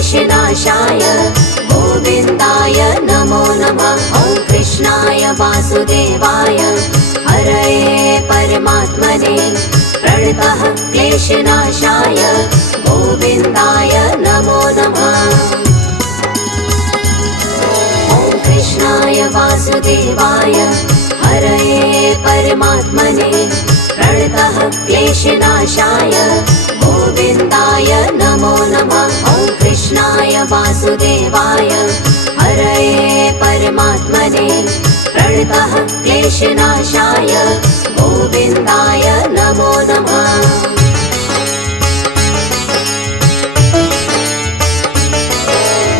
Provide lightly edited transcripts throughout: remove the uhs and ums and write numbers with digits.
क्लेशनाशाय गोविन्दाय नमो नमः। ॐ कृष्णाय वासुदेवाय हरये परमात्मने प्रणतः क्लेशनाशाय गोविन्दाय नमो नमः। ॐ कृष्णाय वासुदेवाय हरये परमात्मने प्रणतः क्लेशनाशाय गोविन्दाय नमो नमः। ॐ कृष्णाय वासुदेवाय हरये परमात्मने प्रणतः क्लेशनाशाय गोविन्दाय नमो नमः।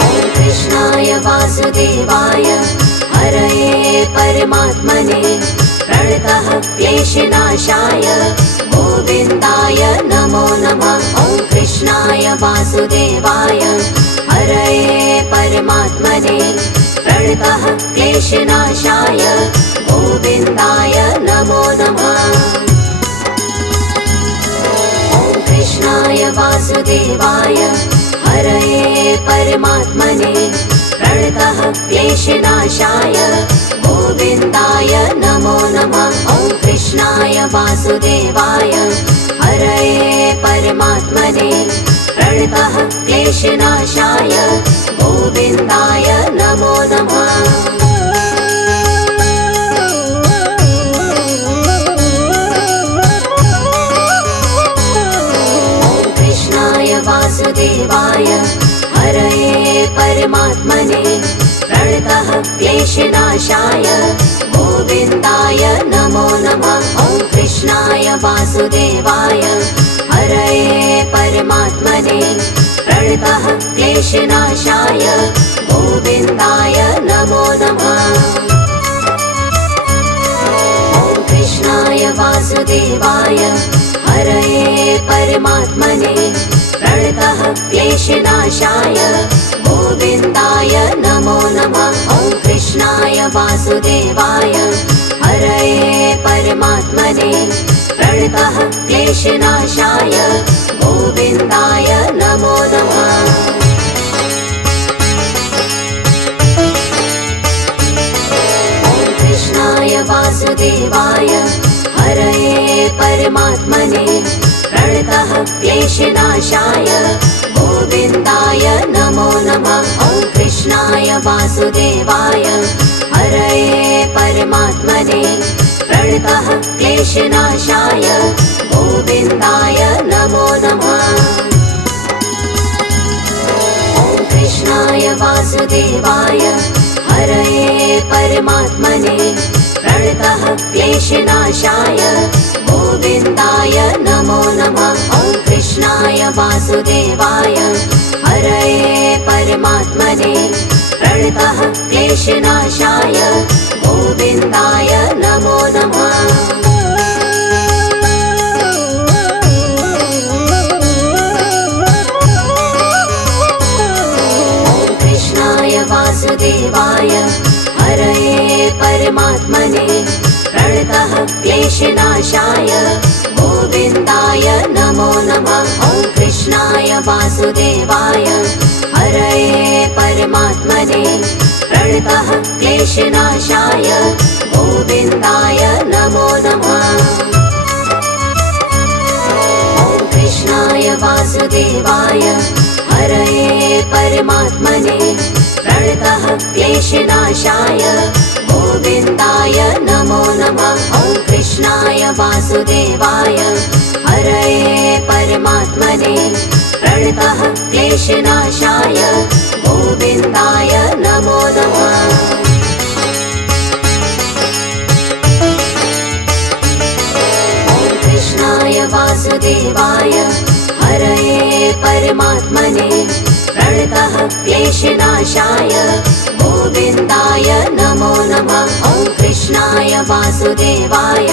ॐ कृष्णाय वासुदेवाय हरये परमात्मने प्रणतः क्लेशनाशाय गोविन्दाय नमो नमः। ॐ कृष्णाय वासुदेवाय हरये परमात्मने प्रणतः क्लेशनाशाय गोविन्दाय नमो नमः। ॐ कृष्णाय वासुदेवाय हरये परमात्मने प्रणतः क्लेशनाशाय गोविन्दाय नमो नमः। ॐ कृष्णाय वासुदेवाय हरये परमात्मने प्रणतः क्लेशनाशाय गोविन्दाय नमो नमः। ॐ कृष्णाय वासुदेवाय हरये परमात्मने प्रणतः क्लेशनाशाय गोविन्दाय नमो नमः। ॐ कृष्णाय वासुदेवाय हरये परमात्मने प्रणतः क्लेशनाशाय गोविन्दाय नमो नमः। ॐ कृष्णाय वासुदेवाय हरये परमात्मने प्रणतः क्लेशनाशाय गोविन्दाय नमो नमः। ॐ कृष्णाय वासुदेवाय हरये परमात्मने प्रणतः क्लेशनाशाय गोविन्दाय नमो नमः। ॐ कृष्णाय वासुदेवाय हरये परमात्मने प्रणतः क्लेशनाशाय गोविन्दाय नमो नमः। ॐ कृष्णाय वासुदेवाय हरये परमात्मने प्रणतः क्लेशनाशाय गोविन्दाय नमो नमः। ॐ कृष्णाय वासुदेवाय हरये परमात्मने प्रणतः क्लेशनाशाय गोविन्दाय नमो नमः। ॐ कृष्णाय वासुदेवाय हरये परमात्मने प्रणतः क्लेशनाशाय गोविन्दाय नमो नमः। ॐ कृष्णाय वासुदेवाय हरये परमात्मने प्रणतः क्लेशनाशाय गोविन्दाय नमो नमः। ॐ कृष्णाय वासुदेवाय हरये परमात्मने प्रणतः क्लेशनाशाय गोविन्दाय नमो नमः। ॐ कृष्णाय वासुदेवाय हरये परमात्मने प्रणतः क्लेशनाशाय गोविन्दाय नमो नमः। ॐ कृष्णाय वासुदेवाय हरये परमात्मने प्रणतः क्लेशनाशाय गोविन्दाय नमो नमः। ॐ कृष्णाय वासुदेवाय हरये परमात्मने प्रणतः क्लेशनाशाय गोविन्दाय नमो नमः। ॐ कृष्णाय वासुदेवाय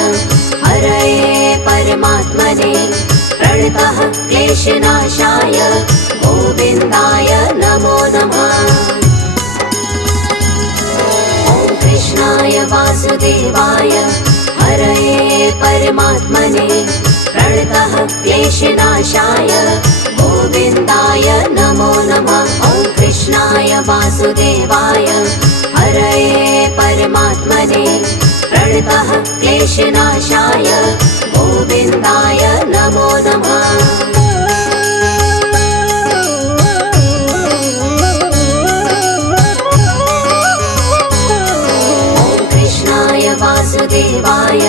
हरये परमात्मने प्रणतः क्लेशनाशाय गोविन्दाय नमो नमः। ॐ कृष्णाय वासुदेवाय हरये परमात्मने प्रणतः क्लेशनाशाय गोविन्दाय नमो नमः। वासुदेवाय हरये परमात्मने प्रणतः क्लेशनाशाय गोविन्दाय नमो नमः। वासुदेवाय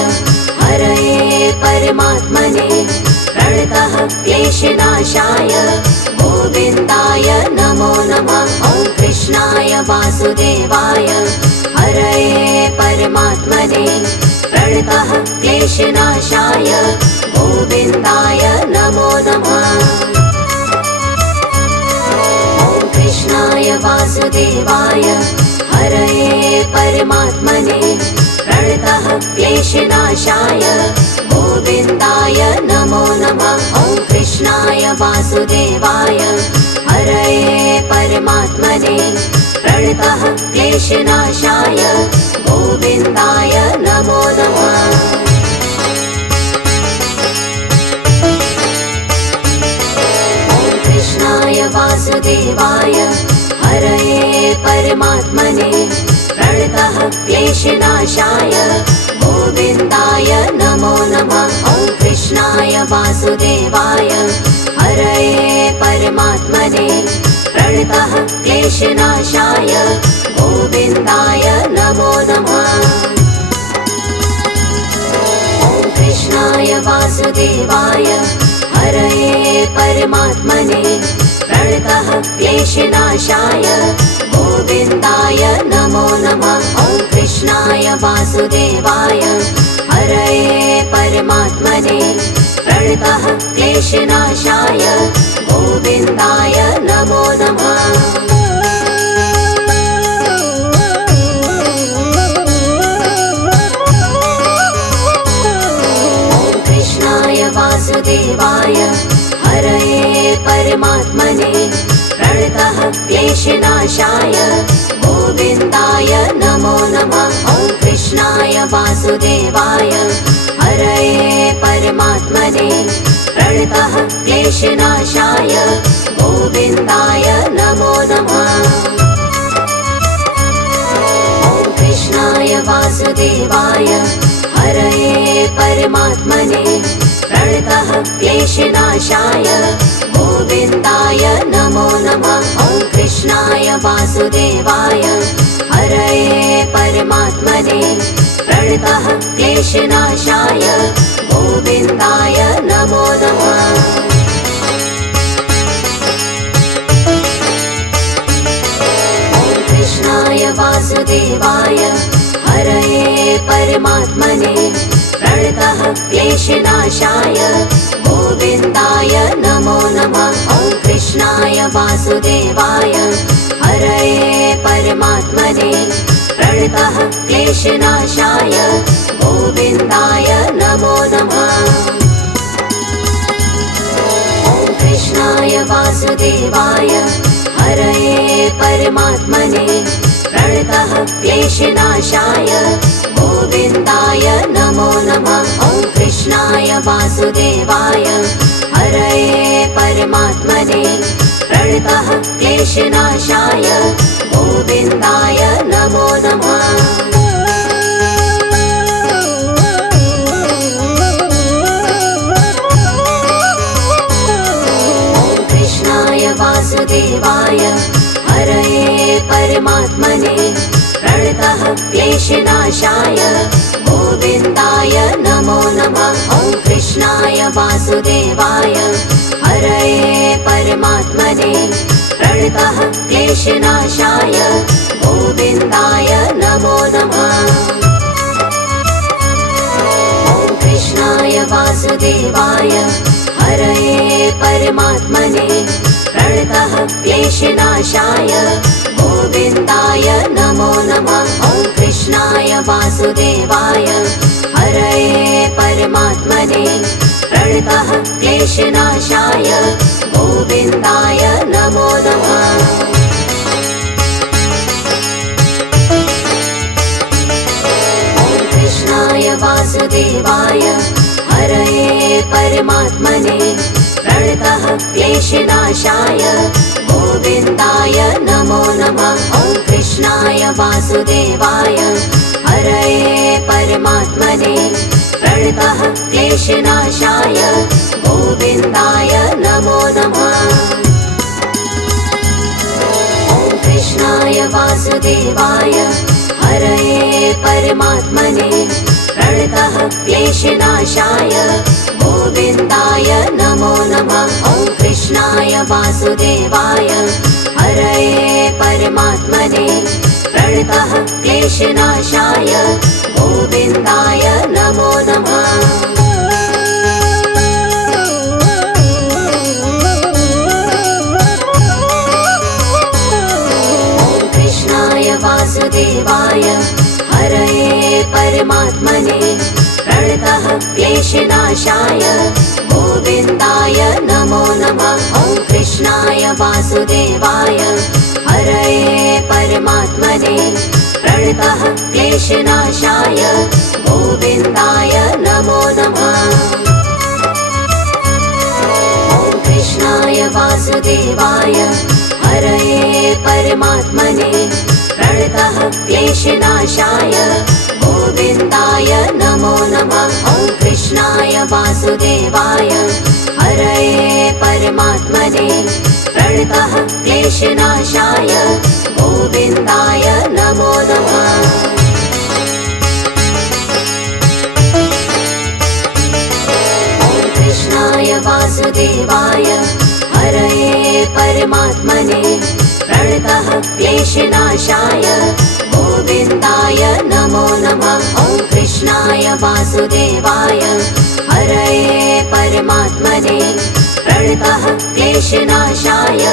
हरये परमात्मने प्रणतः क्लेशनाशाय गोविन्दाय नमो नमः। ॐ कृष्णाय वासुदेवाय हरये परमात्मने प्रणतः क्लेशनाशाय गोविन्दाय नमो नमः। ॐ कृष्णाय वासुदेवाय हरये परमात्मने प्रणतः क्लेशनाशाय गोविन्दाय नमो नमः। ॐ कृष्णाय वासुदेवाय हरये परमात्मने प्रणतः क्लेशनाशाय गोविन्दाय नमो नमः। ॐ कृष्णाय वासुदेवाय हरये परमात्मने प्रणतः क्लेशनाशाय गोविन्दाय नमो नमः। ॐ कृष्णाय वासुदेवाय हरये परमात्मने प्रणतः क्लेशनाशाय गोविन्दाय नमो नमः। ॐ कृष्णाय वासुदेवाय हरये परमात्मने प्रणतः क्लेशनाशाय गोविन्दाय नमो नमः। ॐ कृष्णाय वासुदेवाय हरये परमात्मने प्रणतः क्लेशनाशाय गोविन्दाय नमो नमः। ॐ कृष्णाय वासुदेवाय हरये परमात्मने प्रणतः क्लेशनाशाय गोविन्दाय नमो नमः। ॐ कृष्णाय वासुदेवाय हरये परमात्मने प्रणतः क्लेशनाशाय गोविन्दाय नमो नमः। ॐ कृष्णाय वासुदेवाय हरये परमात्मने प्रणतः क्लेशनाशाय गोविन्दाय नमो नमः। ॐ कृष्णाय वासुदेवाय हरये परमात्मने प्रणतः क्लेशनाशाय गोविन्दाय नमो नमः। ॐ कृष्णाय वासुदेवाय हरये परमात्मने प्रणतः क्लेशनाशाय गोविन्दाय नमो नमः। ॐ कृष्णाय वासुदेवाय हरये परमात्मने प्रणतः क्लेशनाशाय गोविन्दाय नमो नमः। ॐ कृष्णाय वासुदेवाय हरये परमात्मने प्रणतः क्लेशनाशाय गोविन्दाय नमो नमः। ॐ कृष्णाय वासुदेवाय हरये परमात्मने प्रणतः क्लेशनाशाय गोविन्दाय नमो नमः। ॐ कृष्णाय वासुदेवाय हरये परमात्मने प्रणतः क्लेशनाशाय गोविन्दाय नमो नमः। ॐ कृष्णाय वासुदेवाय हरये परमात्मने प्रणतः क्लेशनाशाय गोविन्दाय नमो नमः। ॐ कृष्णाय वासुदेवाय हरये परमात्मने प्रणतः क्लेशनाशाय गोविन्दाय नमो नमः। ॐ कृष्णाय वासुदेवाय हरये परमात्मने प्रणतः क्लेशनाशाय गोविन्दाय नमो नमः। ॐ कृष्णाय वासुदेवाय हरये परमात्मने प्रणतः क्लेशनाशाय गोविन्दाय नमो नमः। ॐ वासुदेवाय हरये परमात्मने प्रणतः क्लेशनाशाय गोविन्दाय नमो नमः। ॐ कृष्णाय वासुदेवाय हरये परमात्मने प्रणतः क्लेशनाशाय गोविन्दाय नमो नमः। ॐ कृष्णाय वासुदेवाय हरये परमात्मने प्रणतः क्लेशनाशाय गोविन्दाय नमो नमः। ॐ कृष्णाय वासुदेवाय हरये परमात्मने प्रणतः क्लेशनाशाय गोविन्दाय नमो नमः। ॐ कृष्णाय वासुदेवाय हरये परमात्मने प्रणतः क्लेशनाशाय गोविन्दाय नमो नमः। ॐ कृष्णाय वासुदेवाय हरये परमात्मने प्रणतः क्लेशनाशाय गोविन्दाय नमो नमः। ॐ कृष्णाय वासुदेवाय हरये परमात्मने प्रणतः क्लेशनाशाय गोविन्दाय नमो नमः। ॐ कृष्णाय वासुदेवाय हरये परमात्मने प्रणतः क्लेशनाशाय गोविन्दाय नमो नमः। ॐ कृष्णाय वासुदेवाय हरये परमात्मने प्रणतः क्लेशनाशाय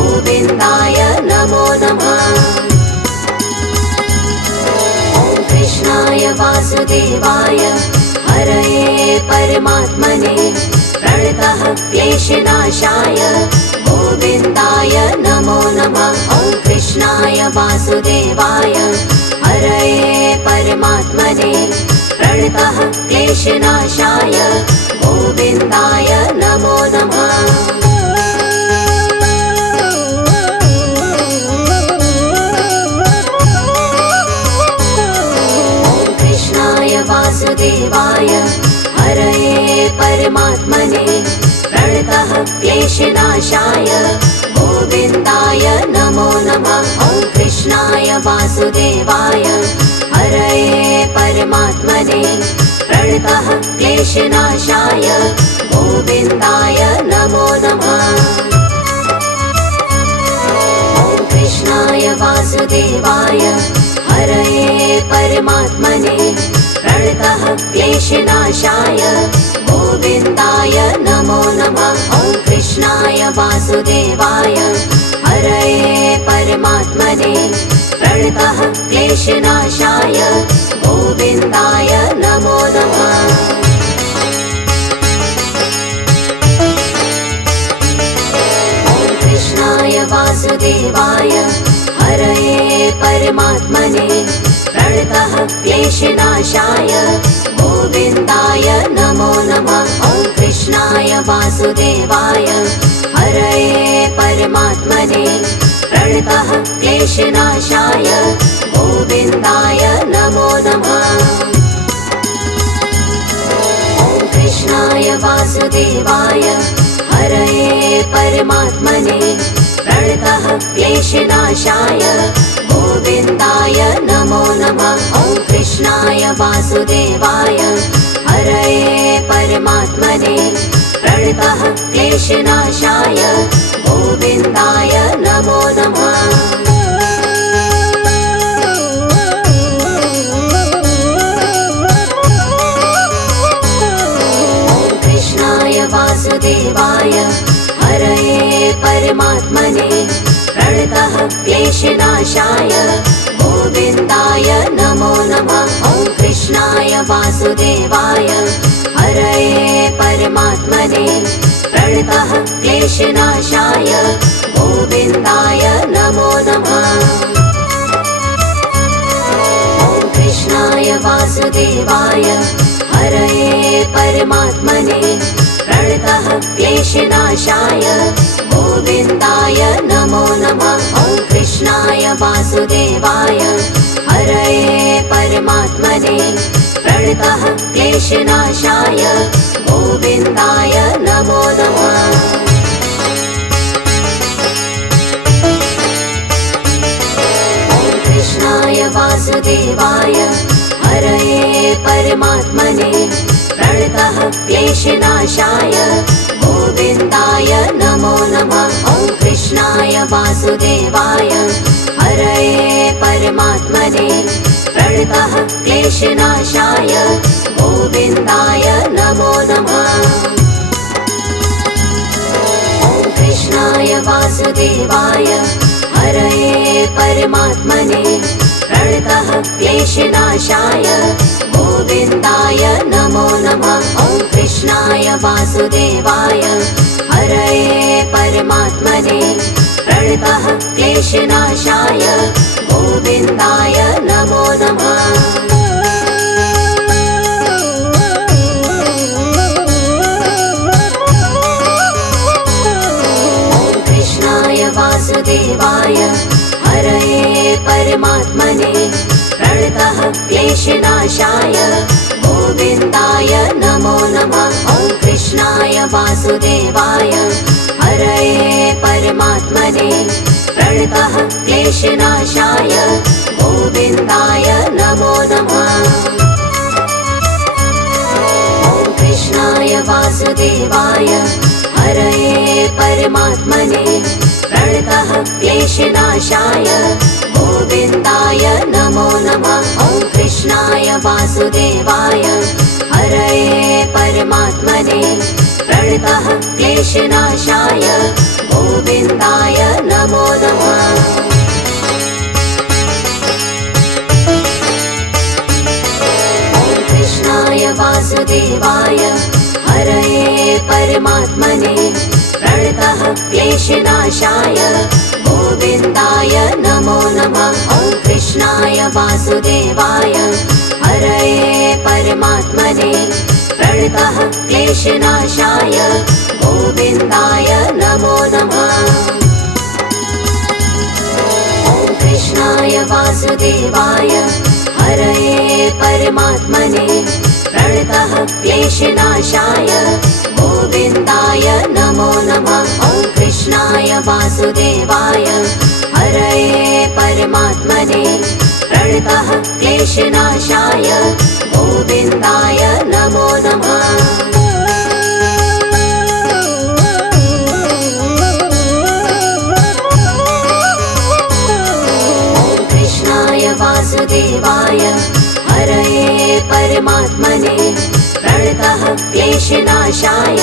गोविन्दाय नमो नमः। ॐ कृष्णाय वासुदेवाय हरये परमात्मने प्रणतः क्लेशनाशाय गोविन्दाय नमो नमः। ॐ कृष्णाय वासुदेवाय हरये परमात्मने प्रणतः क्लेशनाशाय गोविन्दाय नमो नमः। ॐ कृष्णाय वासुदेवाय हरये परमात्मने प्रणतः क्लेशनाशाय गोविन्दाय नमो नमः। ॐ कृष्णाय वासुदेवाय हरये परमात्मने प्रणतः क्लेशनाशाय गोविन्दाय नमो नमः। ॐ कृष्णाय वासुदेवाय हरये परमात्मने प्रणतः क्लेशनाशाय गोविन्दाय नमो नमः। ॐ कृष्णाय वासुदेवाय हरये परमात्मने प्रणतः क्लेशनाशाय गोविन्दाय नमो नमः। ॐ कृष्णाय वासुदेवाय हरये परमात्मने प्रणतः क्लेशनाशाय गोविन्दाय नमो नमः। ॐ कृष्णाय वासुदेवाय हरये परमात्मने प्रणतः क्लेशनाशाय गोविन्दाय नमो नमः। ॐ कृष्णाय वासुदेवाय हरये परमात्मने प्रणतः क्लेशनाशाय गोविन्दाय नमो नमः। ॐ कृष्णाय वासुदेवाय हरये परमात्मने प्रणतः क्लेशनाशाय गोविन्दाय नमो नमः। ॐ कृष्णाय वासुदेवाय हरये परमात्मने प्रणतः क्लेशनाशाय गोविन्दाय नमो नमः। ॐ कृष्णाय वासुदेवाय हरये परमात्मने प्रणतः क्लेशनाशाय गोविन्दाय नमो नमः। ॐ कृष्णाय वासुदेवाय हरये परमात्मने प्रणतः क्लेशनाशाय गोविन्दाय नमो नमः। ॐ कृष्णाय वासुदेवाय वासुदेवाय हरये परमात्मने प्रणतः क्लेशनाशाय गोविन्दाय नमो नमः। कृष्णाय वासुदेवाय हरये परमात्मने प्रणतः क्लेशनाशाय गोविन्दाय नमो नमः। ॐ कृष्णाय वासुदेवाय हरये परमात्मने प्रणतः क्लेशनाशाय गोविन्दाय नमो नमः। ॐ कृष्णाय वासुदेवाय हरये परमात्मने प्रणतः क्लेशनाशाय गोविन्दाय नमो नमः। ॐ कृष्णाय वासुदेवाय हरये परमात्मने प्रणतः क्लेशनाशाय गोविन्दाय नमो नमः। वासुदेवाय हरये परमात्मने प्रणतः क्लेशनाशाय गोविन्दाय नमो नमः। ॐ कृष्णाय वासुदेवाय हरये परमात्मने प्रणतः क्लेशनाशाय गोविन्दाय नमो नमः। ॐ कृष्णाय वासुदेवाय हरये परमात्मने प्रणतः क्लेशनाशाय गोविन्दाय नमो नमः। ॐ कृष्णाय वासुदेवाय हरये परमात्मने प्रणतः क्लेशनाशाय गोविन्दाय नमो नमः। ॐ कृष्णाय वासुदेवाय हरये परमात्मने प्रणतः क्लेशनाशाय गोविन्दाय नमो नमः। ॐ कृष्णाय वासुदेवाय हरये परमात्मने प्रणतः क्लेशनाशाय गोविन्दाय नमो नमः। ॐ कृष्णाय वासुदेवाय हरये परमात्मने प्रणतः क्लेशनाशाय गोविन्दाय नमो नमः। ॐ कृष्णाय वासुदेवाय हरये परमात्मने प्रणतः क्लेशनाशाय गोविन्दाय नमो नमः। ॐ कृष्णाय वासुदेवाय हरये परमात्मने प्रणतः क्लेशनाशाय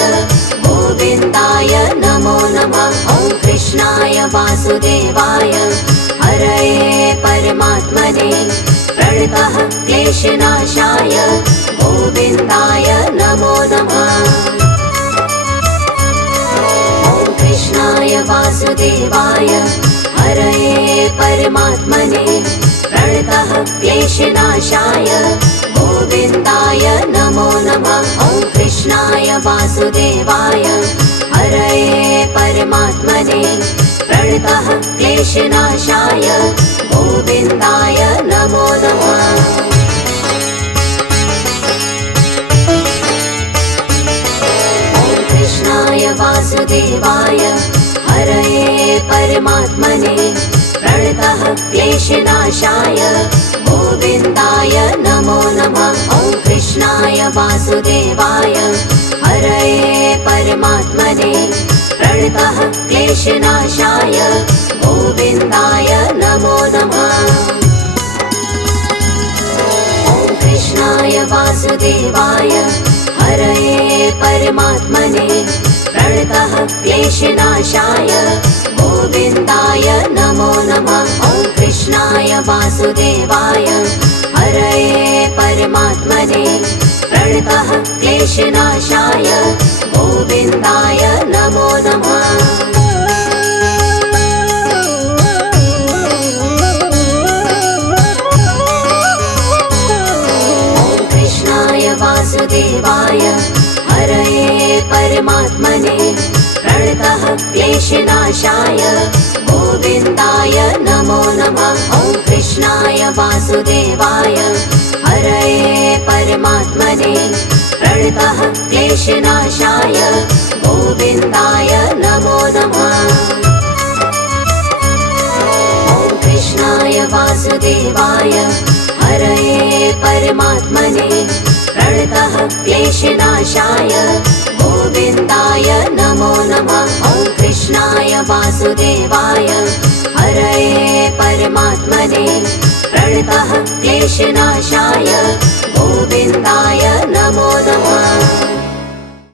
गोविन्दाय नमो नमः। ॐ कृष्णाय वासुदेवाय हरये परमात्मने प्रणतः क्लेशनाशाय गोविन्दाय नमो नमः। ॐ कृष्णाय वासुदेवाय हरये परमात्मने प्रणतः क्लेशनाशाय गोविन्दाय नमो नमः। ॐ कृष्णाय वासुदेवाय हरये परमात्मने प्रणतः क्लेशनाशाय गोविन्दाय नमो नमः। ॐ कृष्णाय वासुदेवाय हरये परमात्मने प्रणतः क्लेशनाशाय गोविन्दाय नमो नमः। ॐ कृष्णाय वासुदेवाय हरये परमात्मने प्रणतः क्लेशनाशाय गोविन्दाय नमो नमः। ॐ कृष्णाय वासुदेवाय हरये परमात्मने प्रणतः क्लेशनाशाय गोविन्दाय नमो नमः। ॐ कृष्णाय वासुदेवाय हरये परमात्मने प्रणतः क्लेशनाशाय गोविन्दाय नमो नमः। ॐ कृष्णाय वासुदेवाय हरये परमात्मने प्रणतः क्लेश क्लेशनाशाय गोविन्दाय नमो नमः। ॐ कृष्णाय वासुदेवाय हरये परमात्मने प्रणतः क्लेशनाशाय गोविन्दाय नमो नमः। ॐ कृष्णाय वासुदेवाय हरये परमात्मने प्रणतः क्लेशनाशाय गोविन्दाय नमो नमः। ॐ कृष्णाय वासुदेवाय हरये परमात्मने प्रणतः क्लेशनाशाय गोविन्दाय नमो नमः।